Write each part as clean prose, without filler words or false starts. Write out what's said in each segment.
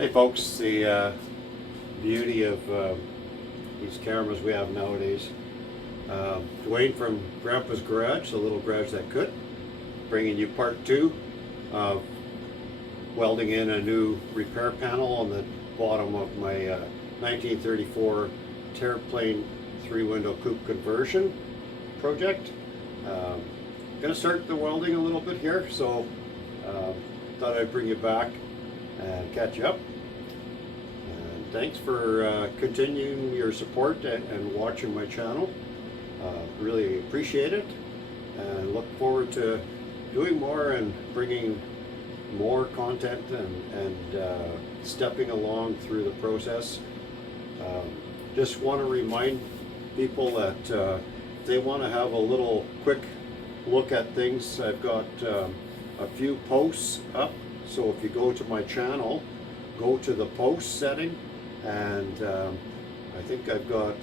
Hey folks, the beauty of these cameras we have nowadays. Dwayne from Grandpa's Garage, the little garage that could, bringing you part two of welding in a new repair panel on the bottom of my 1934 Terraplane 3-window coupe conversion project. Gonna start the welding a little bit here, so thought I'd bring you back and catch you up. And thanks for continuing your support and watching my channel. Really appreciate it, and look forward to doing more and bringing more content and stepping along through the process. Just want to remind people that if they want to have a little quick look at things, I've got a few posts up. So if you go to my channel, go to the post setting, and I think I've got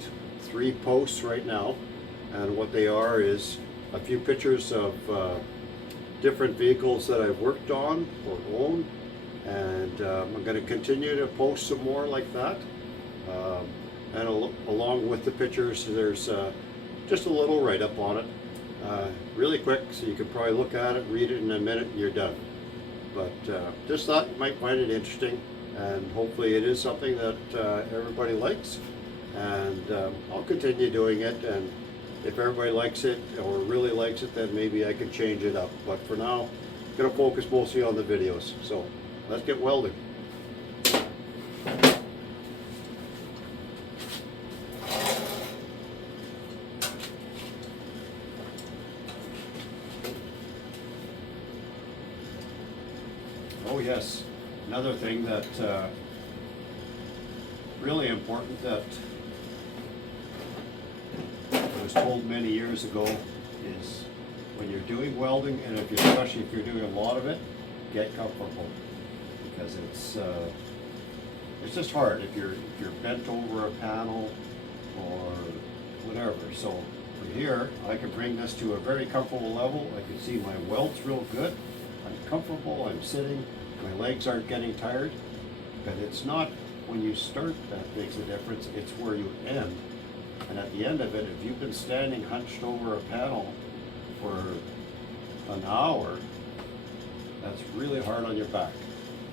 3 posts right now, and what they are is a few pictures of different vehicles that I've worked on or own, and I'm going to continue to post some more like that. And along with the pictures, there's just a little write-up on it, really quick, so you can probably look at it, read it in a minute, and you're done. But just thought you might find it interesting, and hopefully it is something that everybody likes, and I'll continue doing it, and if everybody likes it or really likes it, then maybe I can change it up. But for now, I'm going to focus mostly on the videos. So let's get welding. Oh yes, another thing that really important that I was told many years ago is when you're doing welding, and especially if you're doing a lot of it, get comfortable, because it's just hard if you're bent over a panel or whatever. So for here, I can bring this to a very comfortable level. I can see my welds real good. I'm comfortable. I'm sitting. My legs aren't getting tired. But it's not when you start that makes a difference. It's where you end. And at the end of it, if you've been standing hunched over a panel for an hour, that's really hard on your back.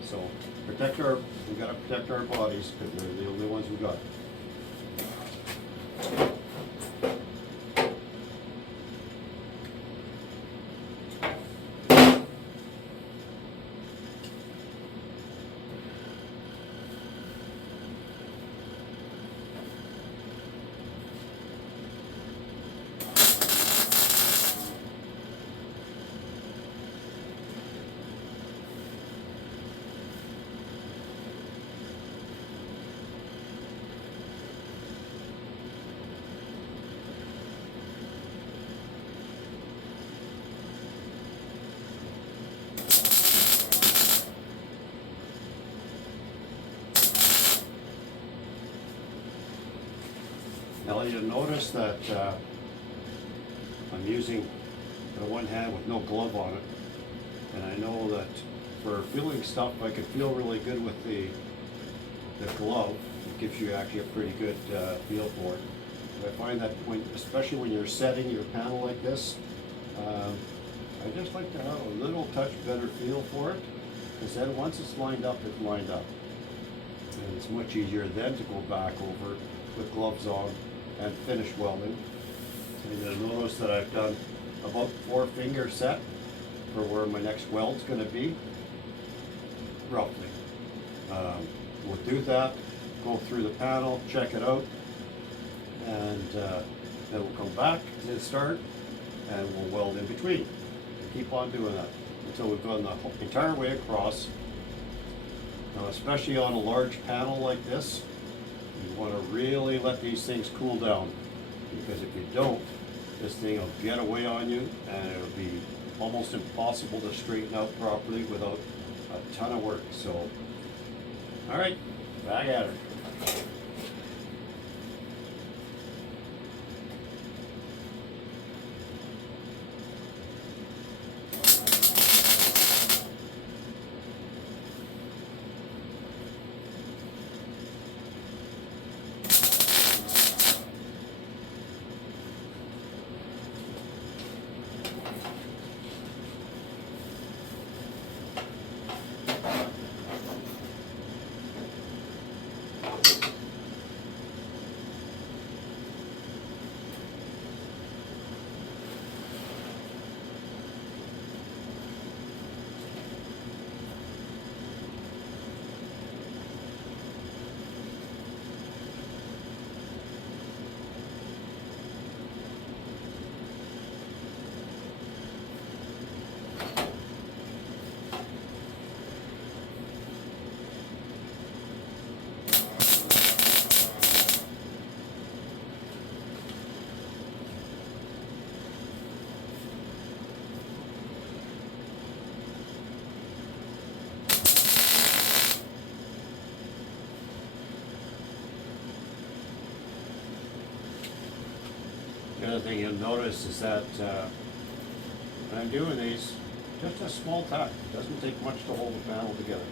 So we gotta protect our bodies, because they're the only ones we got. Now you'll notice that I'm using the one hand with no glove on it, and I know that for feeling stuff I can feel really good with the glove. It gives you actually a pretty good feel for it. But I find that especially when you're setting your panel like this, I just like to have a little touch better feel for it, because then once it's lined up, it's lined up. And it's much easier then to go back over with gloves on and finish welding. And you'll notice that I've done about 4-finger set for where my next weld's going to be, roughly. We'll do that, go through the panel, check it out, and then we'll come back to start, and we'll weld in between. And keep on doing that until we've gone the entire way across. Now, especially on a large panel like this, you want to really let these things cool down, because if you don't, this thing will get away on you, and it'll be almost impossible to straighten out properly without a ton of work. So, all right, back at her. other thing you'll notice is that when I'm doing these, just a small tack. It doesn't take much to hold the panel together.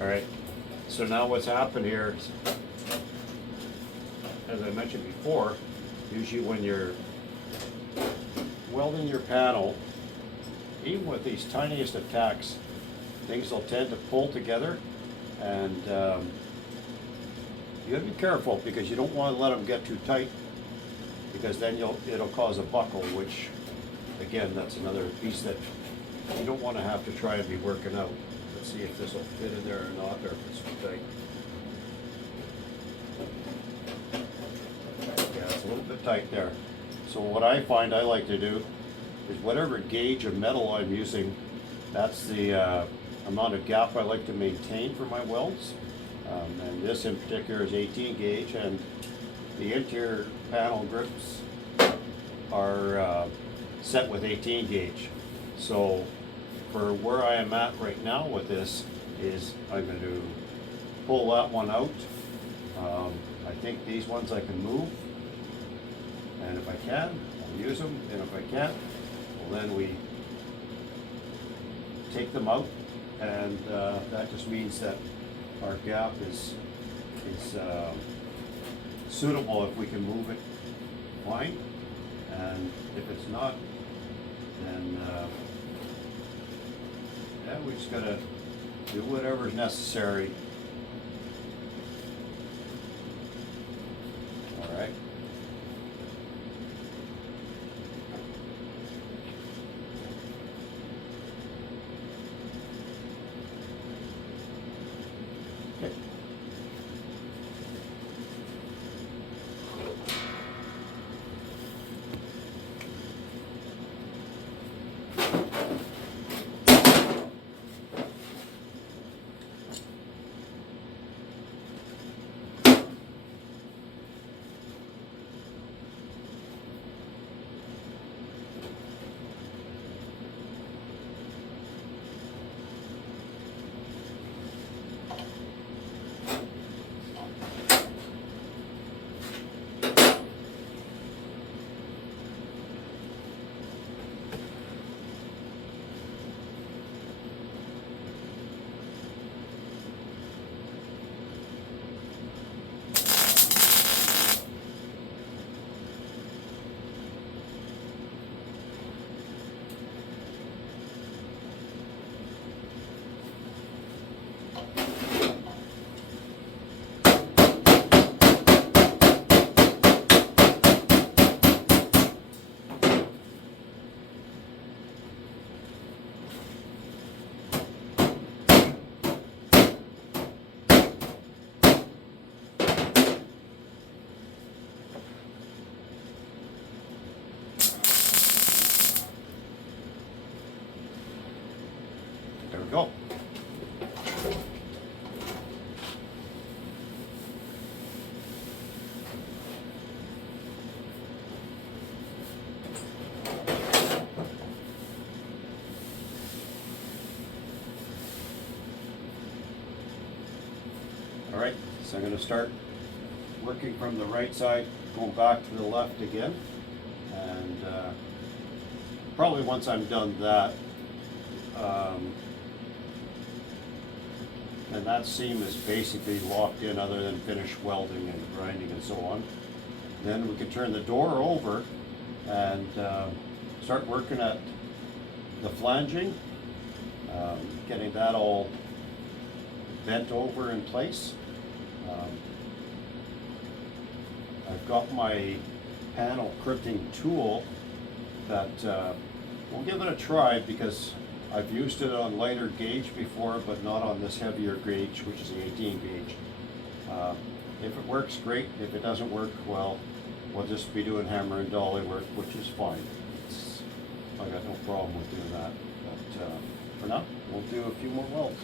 All right, so now what's happened here is, as I mentioned before, usually when you're welding your panel, even with these tiniest of tacks, things will tend to pull together, and you gotta be careful because you don't want to let them get too tight, because then it'll cause a buckle, which, again, that's another piece that you don't want to have to try and be working out. Let's see if this will fit in there or not, or if it's too tight. Yeah, it's a little bit tight there. So what I find I like to do is whatever gauge of metal I'm using, that's the amount of gap I like to maintain for my welds. And this in particular is 18 gauge, and the interior panel grips are set with 18 gauge. So for where I am at right now with this is I'm going to pull that one out. I think these ones I can move, and if I can, I'll use them, and if I can't, well, then we take them out, and that just means that our gap is suitable if we can move it, fine, and if it's not, then yeah, we just gotta do whatever's necessary. All right. Okay. go. All right, so I'm going to start working from the right side, going back to the left again. And probably once I'm done that, and that seam is basically locked in other than finish welding and grinding and so on, then we can turn the door over and start working at the flanging, getting that all bent over in place. I've got my panel crimping tool that we'll give it a try because I've used it on lighter gauge before, but not on this heavier gauge, which is the 18 gauge. If it works, great. If it doesn't work, well, we'll just be doing hammer and dolly work, which is fine. I got no problem with doing that. But for now, we'll do a few more welds.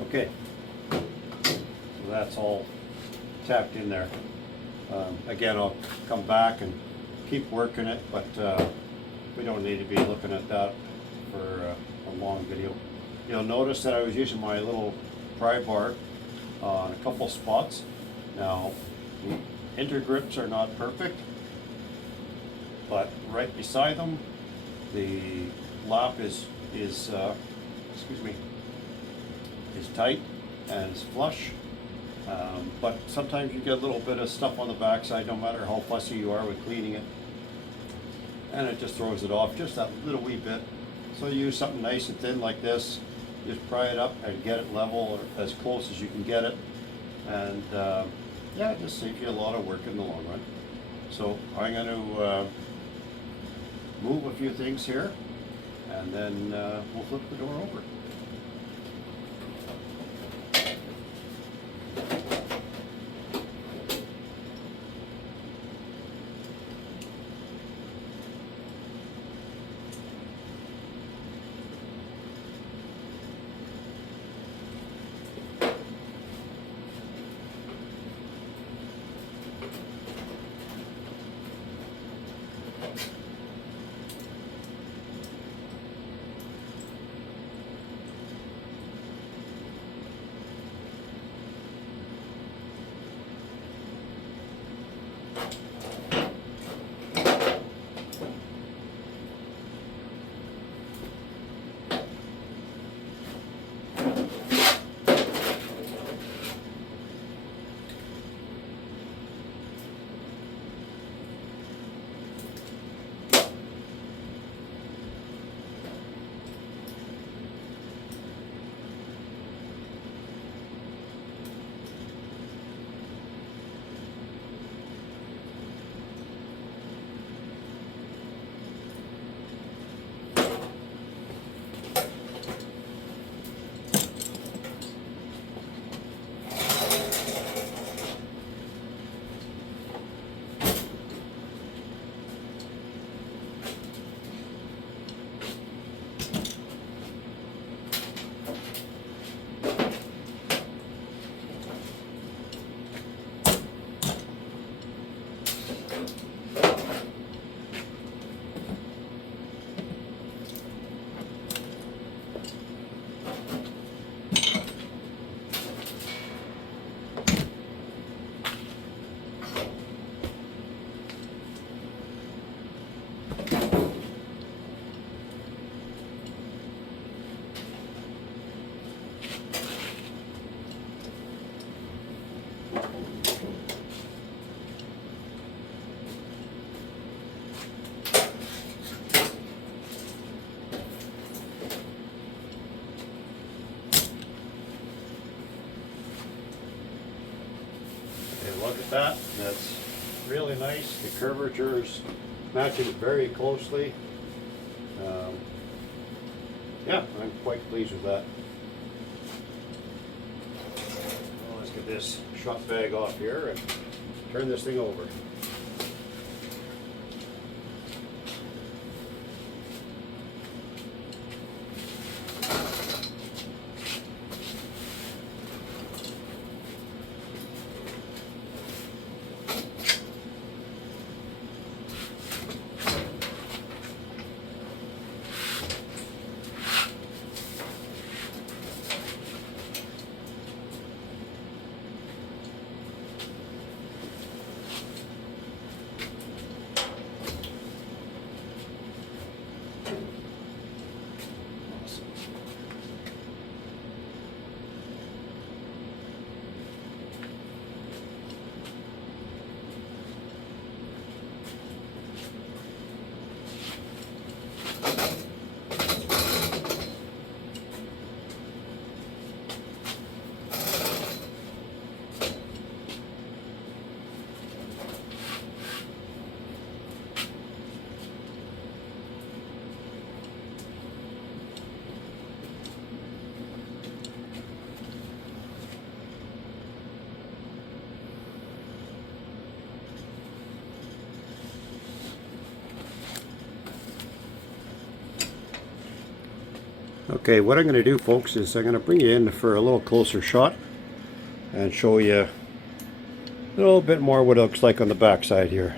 Okay, so that's all tacked in there. Again, I'll come back and keep working it, but we don't need to be looking at that long video. You'll notice that I was using my little pry bar on a couple spots. Now, the intergrips are not perfect, but right beside them, the lap is tight and is flush. But sometimes you get a little bit of stuff on the backside, no matter how fussy you are with cleaning it, and it just throws it off just that little wee bit. So you use something nice and thin like this, just pry it up and get it level or as close as you can get it, and yeah, it just saves you a lot of work in the long run. So I'm going to move a few things here, and then we'll flip the door over. Look at that, that's really nice. The curvatures matching very closely. Yeah, I'm quite pleased with that. Well, let's get this shop bag off here and turn this thing over. Okay, what I'm going to do, folks, is I'm going to bring you in for a little closer shot and show you a little bit more what it looks like on the back side here.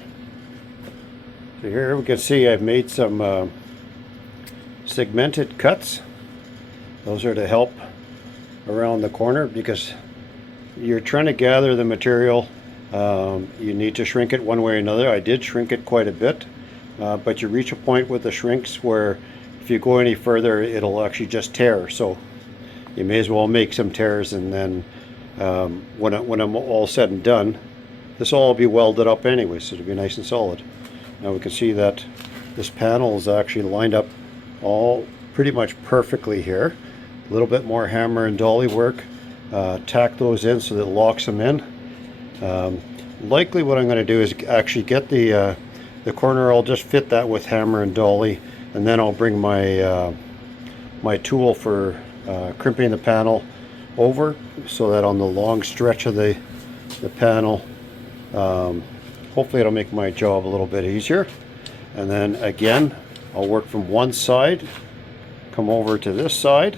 So here we can see I've made some segmented cuts Those are to help around the corner because you're trying to gather the material. You need to shrink it one way or another. I did shrink it quite a bit, but you reach a point with the shrinks where if you go any further, it'll actually just tear. So you may as well make some tears, and then when I'm all said and done, this will all be welded up anyway, so it'll be nice and solid. Now we can see that this panel is actually lined up all pretty much perfectly here. A little bit more hammer and dolly work. Tack those in so that it locks them in. Likely what I'm going to do is actually get the corner. I'll just fit that with hammer and dolly, and then I'll bring my my tool for crimping the panel over so that on the long stretch of the panel, hopefully it'll make my job a little bit easier. And then again, I'll work from one side, come over to this side.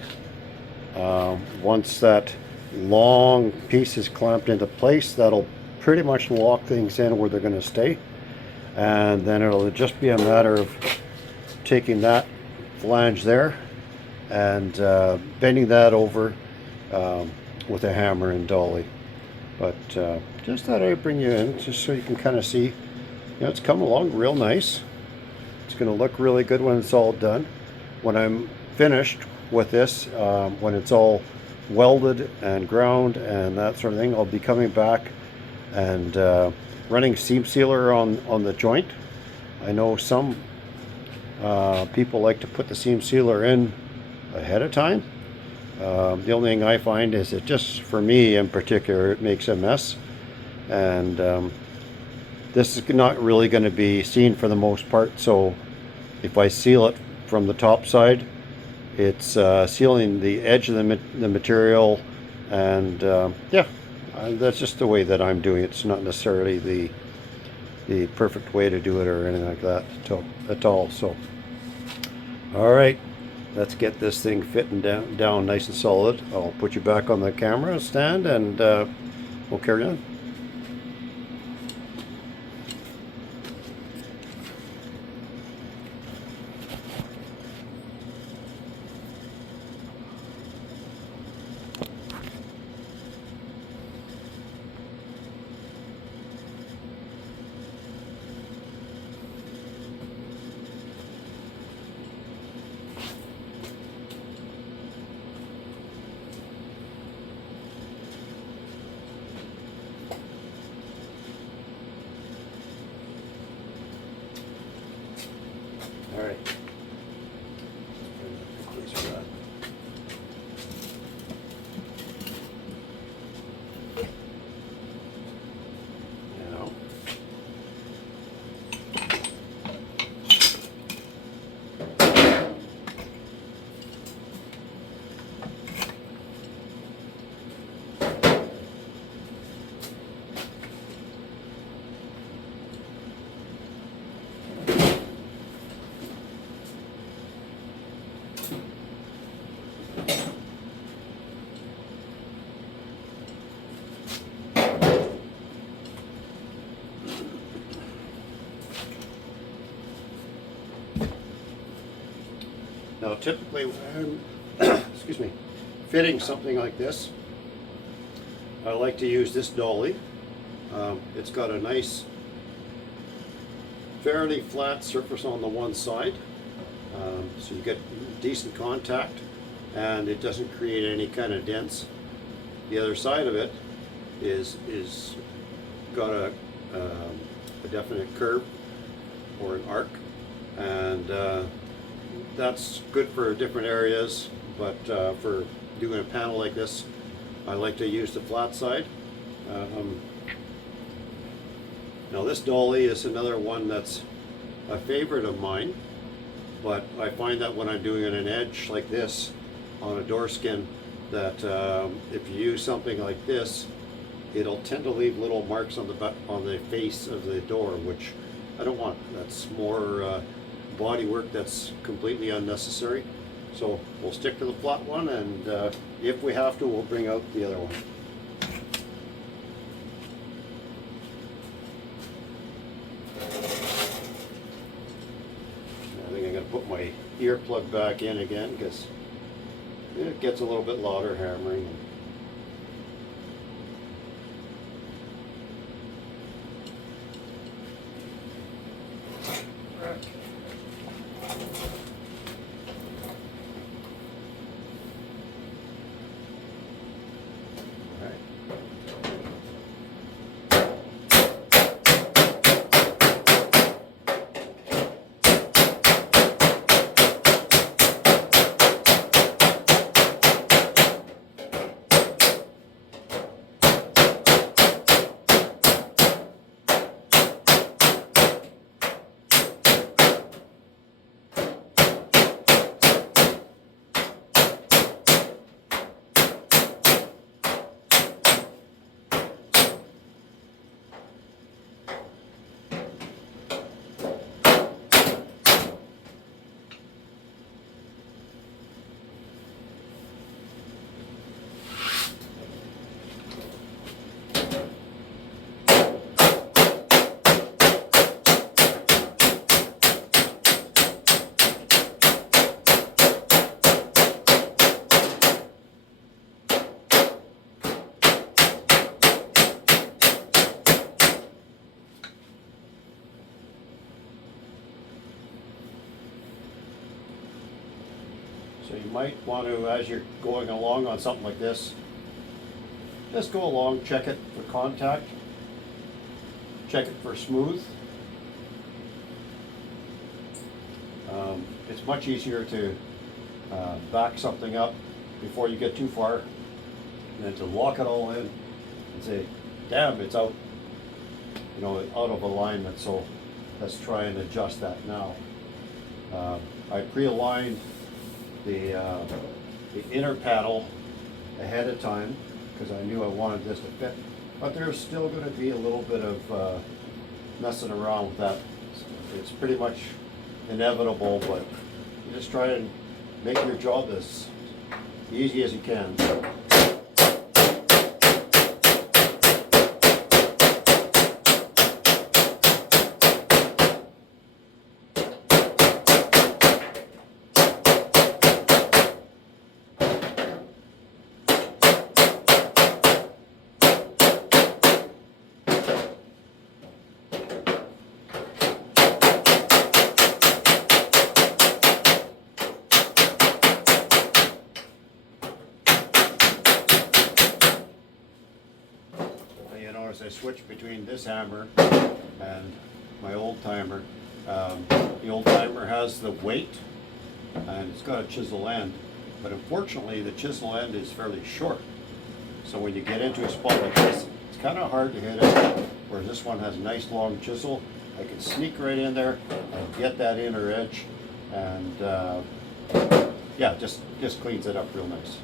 Once that long piece is clamped into place, that'll pretty much lock things in where they're going to stay. And then it'll just be a matter of taking that flange there and bending that over with a hammer and dolly. But just thought I'd bring you in just so you can kind of see, you know, it's come along real nice. It's going to look really good when it's all done. When I'm finished with this, when it's all welded and ground and that sort of thing, I'll be coming back and running seam sealer on the joint. I know some people like to put the seam sealer in ahead of time. The only thing I find is it just, for me in particular, it makes a mess. And this is not really going to be seen for the most part, so if I seal it from the top side, it's sealing the edge of the material, and yeah, that's just the way that I'm doing it. It's not necessarily the perfect way to do it or anything like that at all. So all right, let's get this thing fitting down nice and solid. I'll put you back on the camera stand, and we'll carry on. All right. Now, now typically when I'm excuse me, fitting something like this, I like to use this dolly. It's got a nice, fairly flat surface on the one side, so you get decent contact and it doesn't create any kind of dents. The other side of it is got a definite curve or an arc, and that's good for different areas, but for doing a panel like this, I like to use the flat side. Now this dolly is another one that's a favorite of mine, but I find that when I'm doing an edge like this on a door skin, that if you use something like this, it'll tend to leave little marks on the face of the door, which I don't want. That's more body work that's completely unnecessary. So we'll stick to the flat one, and if we have to, we'll bring out the other one. I think I'm going to put my earplug back in again because It gets a little bit louder hammering. So you might want to, as you're going along on something like this, just go along, check it for contact, check it for smooth. It's much easier to back something up before you get too far, and then to lock it all in and say, damn, it's out, out of alignment. So let's try and adjust that now. I pre-aligned the inner paddle ahead of time because I knew I wanted this to fit, but there's still going to be a little bit of messing around with that. It's pretty much inevitable, but you just try and make your job as easy as you can. I switched between this hammer and my old timer. The old timer has the weight and it's got a chisel end, but unfortunately the chisel end is fairly short. So when you get into a spot like this, it's kind of hard to hit it, whereas this one has a nice long chisel. I can sneak right in there and get that inner edge, and yeah, just cleans it up real nice.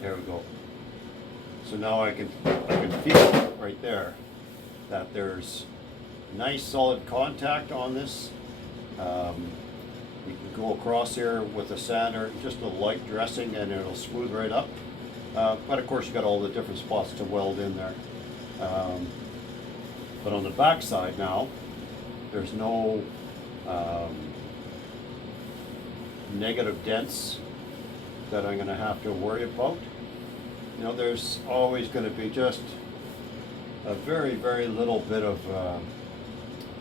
There we go. So now I can feel right there that there's nice solid contact on this. You can go across here with a sander, just a light dressing, and it'll smooth right up. But of course you got all the different spots to weld in there. But on the back side now, there's no negative dents that I'm going to have to worry about. There's always going to be just a very, very little bit of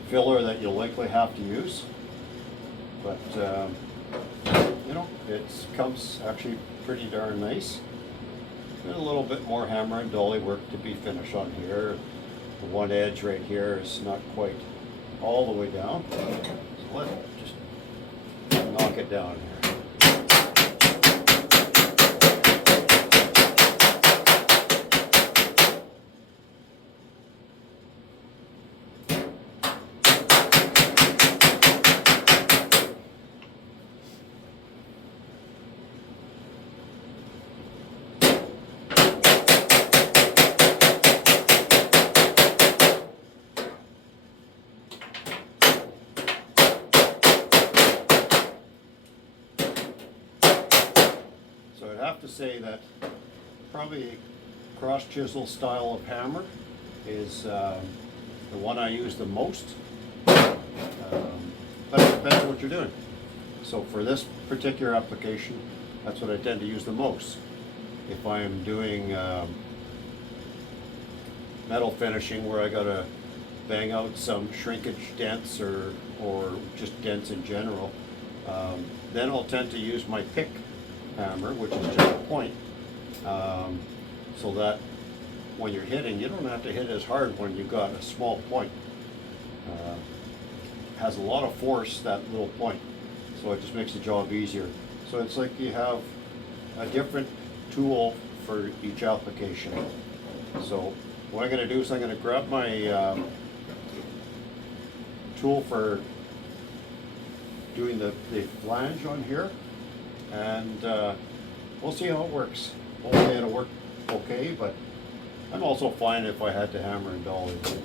filler that you'll likely have to use. But, it comes actually pretty darn nice. There's a little bit more hammer and dolly work to be finished on here. The one edge right here is not quite all the way down. So let's just knock it down here. So I'd have to say that probably a cross chisel style of hammer is the one I use the most. But it depends on what you're doing. So for this particular application, that's what I tend to use the most. If I'm doing metal finishing where I gotta bang out some shrinkage dents or just dents in general, then I'll tend to use my pick hammer, which is just a point, so that when you're hitting, you don't have to hit as hard when you've got a small point. Has a lot of force, that little point, so it just makes the job easier. So it's like you have a different tool for each application. So what I'm going to do is I'm going to grab my tool for doing the flange on here, and we'll see how it works. Hopefully it'll work okay, but I'm also fine if I had to hammer and dolly. But,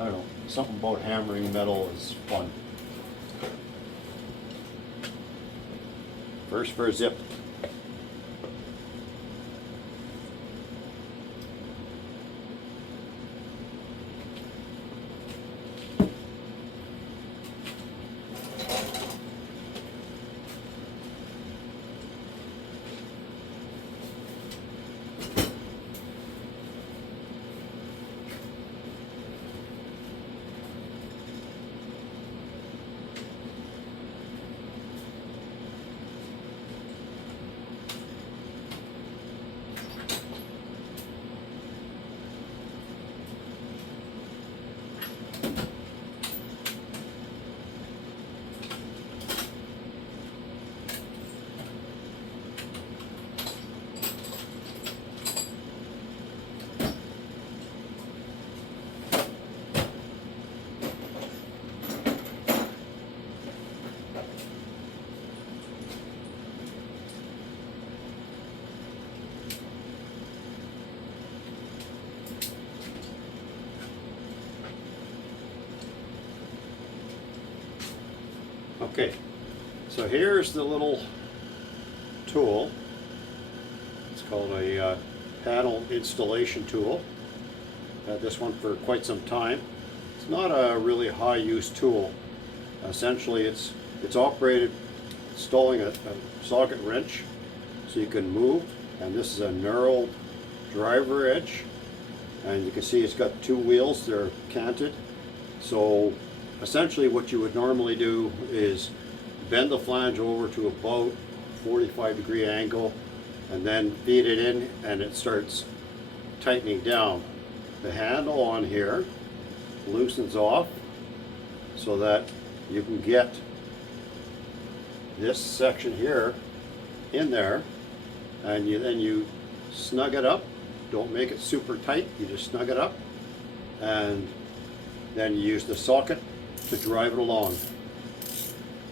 I don't know, something about hammering metal is fun. First for a zip. Okay, so here's the little tool. It's called a panel installation tool. Had this one for quite some time. It's not a really high use tool. Essentially it's operated installing a socket wrench so you can move, and this is a knurled driver edge, and you can see it's got two wheels. They're canted. So essentially what you would normally do is bend the flange over to about 45-degree angle and then feed it in, and it starts tightening down. The handle on here loosens off so that you can get this section here in there, and then you snug it up. Don't make it super tight, you just snug it up, and then you use the socket to drive it along.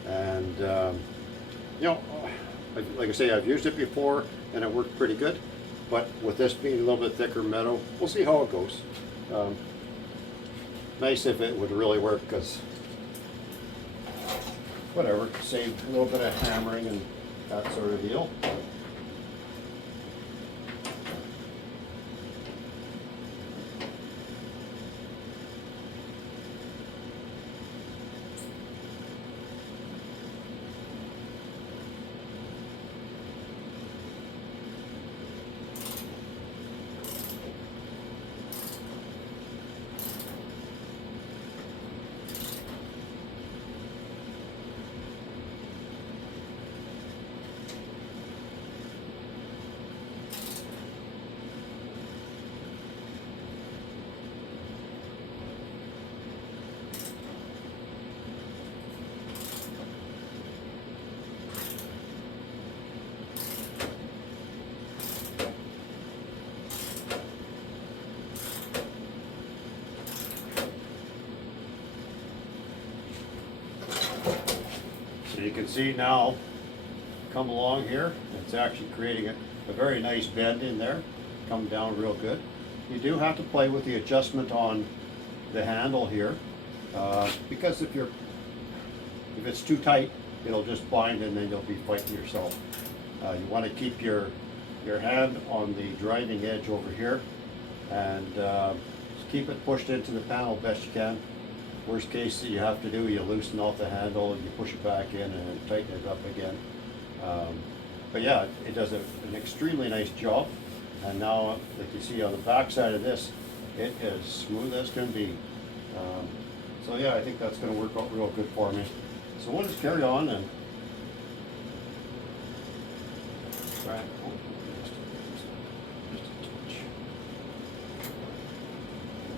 And you know, like I say, I've used it before and it worked pretty good, but with this being a little bit thicker metal, we'll see how it goes. Nice if it would really work, because whatever, save a little bit of hammering and that sort of deal. So you can see now, come along here, it's actually creating a very nice bend in there, come down real good. You do have to play with the adjustment on the handle here, because if it's too tight, it'll just bind and then you'll be fighting yourself. You want to keep your hand on the driving edge over here, and just keep it pushed into the panel best you can. Worst case that you have to do, you loosen off the handle and you push it back in and tighten it up again. But yeah, it does an extremely nice job. And now, like you see on the back side of this, it is smooth as can be. So yeah, I think that's going to work out real good for me. So we'll just carry on and try and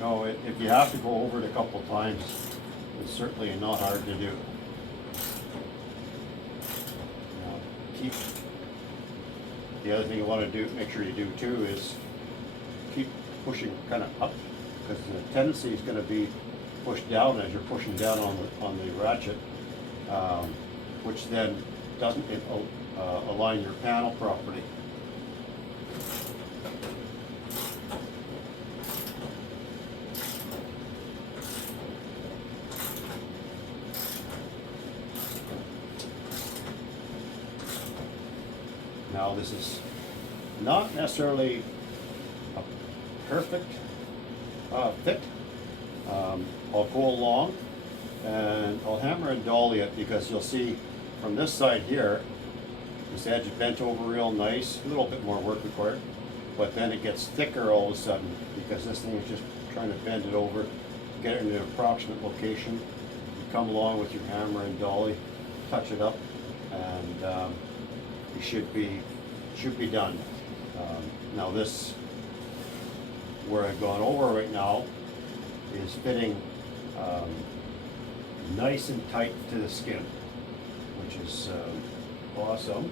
no, if you have to go over it a couple times, it's certainly not hard to do. Now, the other thing you want to do, make sure you do too, is keep pushing kind of up, because the tendency is going to be pushed down as you're pushing down on the ratchet, which then doesn't align your panel properly. Now this is not necessarily a perfect fit. I'll go along and I'll hammer and dolly it, because you'll see from this side here, this edge is bent over real nice, a little bit more work required, but then it gets thicker all of a sudden, because this thing is just trying to bend it over, get it in an approximate location. You come along with your hammer and dolly, touch it up, and you should be done. Now this, where I've gone over right now, is fitting nice and tight to the skin, which is awesome.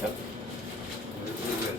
Yep. Really good.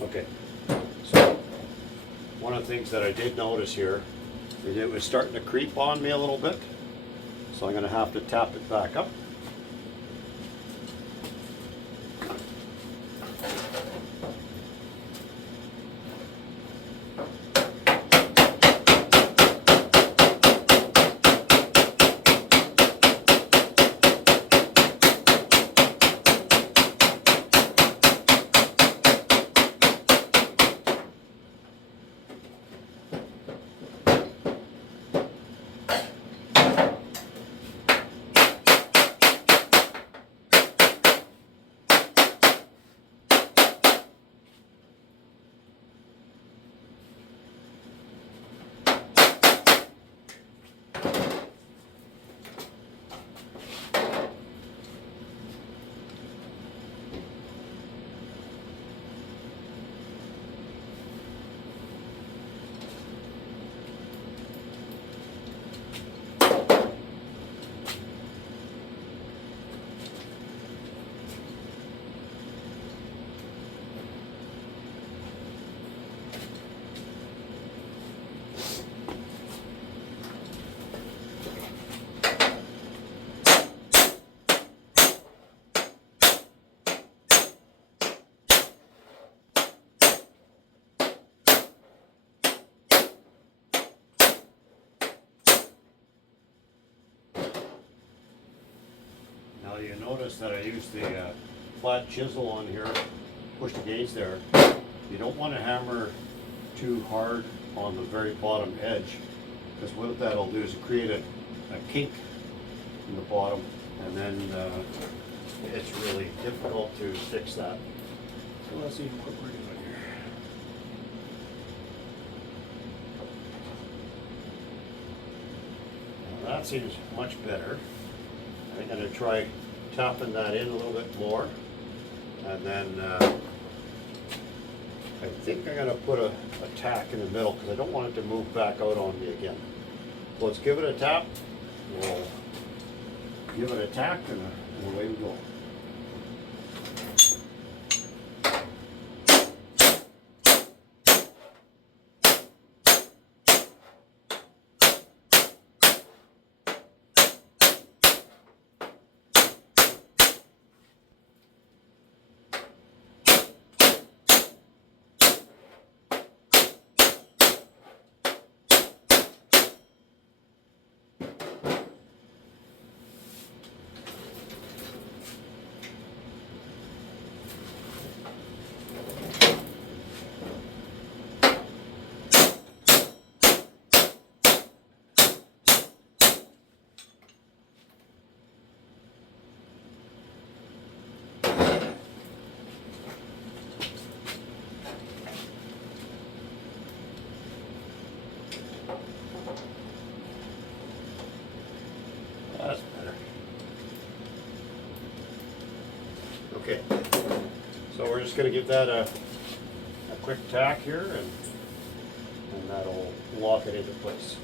Okay, so one of the things that I did notice here is it was starting to creep on me a little bit, so I'm going to have to tap it back up. Now you notice that I used the flat chisel on here, pushed against there. You don't want to hammer too hard on the very bottom edge, because what that'll do is create a kink in the bottom, and then it's really difficult to fix that. So let's see what we're doing here. Now that seems much better. I'm going to try tapping that in a little bit more, and then I think I'm going to put a tack in the middle because I don't want it to move back out on me again. So let's give it a tap. We'll give it a tack, and away we go. That's better. Okay, so we're just going to give that a quick tack here, and that'll lock it into place.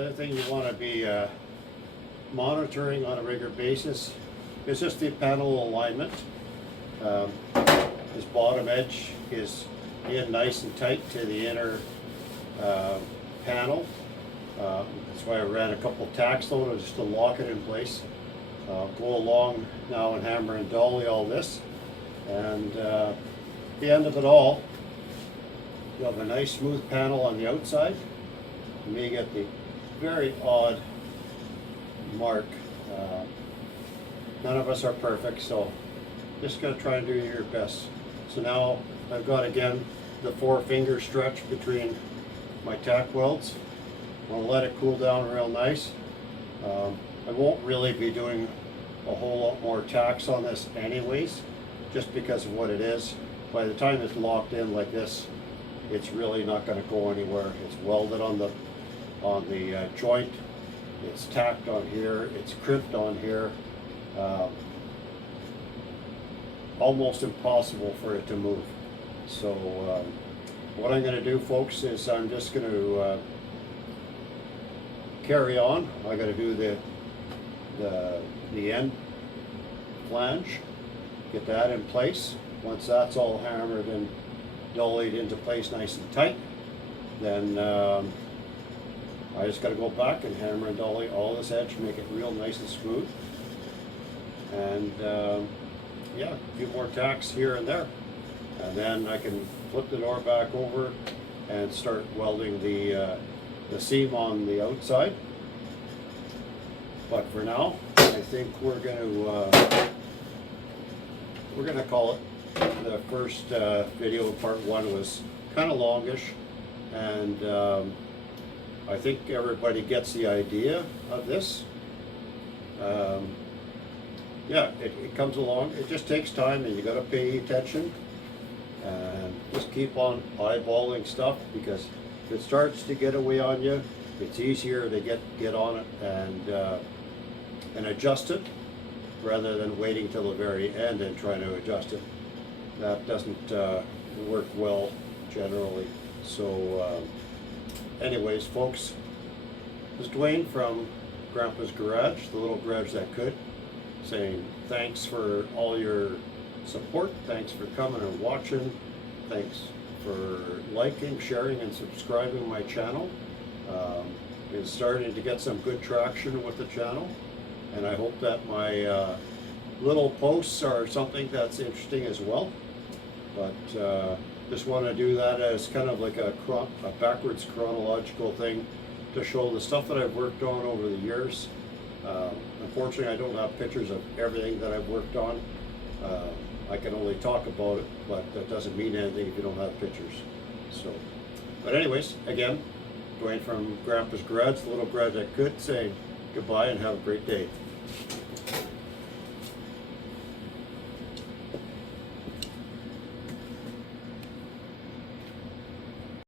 other thing you want to be monitoring on a regular basis is just the panel alignment. This bottom edge is in nice and tight to the inner panel. That's why I ran a couple tacks on it just to lock it in place. Go along now and hammer and dolly all this, and at the end of it all, you have a nice smooth panel on the outside. You may get the very odd mark. None of us are perfect, so just gotta try and do your best. So now I've got again the 4-finger stretch between my tack welds. I'm gonna let it cool down real nice. I won't really be doing a whole lot more tacks on this anyways, just because of what it is. By the time it's locked in like this, it's really not going to go anywhere. It's welded on the joint. It's tacked on here. It's crimped on here. Almost impossible for it to move. So what I'm going to do, folks, is I'm just going to carry on. I got to do the end flange, get that in place. Once that's all hammered and dollied into place nice and tight, then I just got to go back and hammer and dolly all this edge, make it real nice and smooth. And yeah, a few more tacks here and there, and then I can flip the door back over and start welding the seam on the outside. But for now, I think we're going to call it. The first video, part 1, was kind of longish, and I think everybody gets the idea of this. Yeah, it comes along. It just takes time, and you got to pay attention and just keep on eyeballing stuff, because if it starts to get away on you, it's easier to get on it and adjust it, rather than waiting till the very end and trying to adjust it. That doesn't work well generally. So anyways, folks, this is Dwayne from Grandpa's Garage, the little garage that could, saying thanks for all your support. Thanks for coming and watching. Thanks for liking, sharing, and subscribing my channel. It's starting to get some good traction with the channel, and I hope that my little posts are something that's interesting as well. But just want to do that as kind of like a backwards chronological thing to show the stuff that I've worked on over the years. Unfortunately, I don't have pictures of everything that I've worked on. I can only talk about it, but that doesn't mean anything if you don't have pictures. So, but anyways, again, Dwayne from Grandpa's Garage, the little garage that could, saying goodbye and have a great day.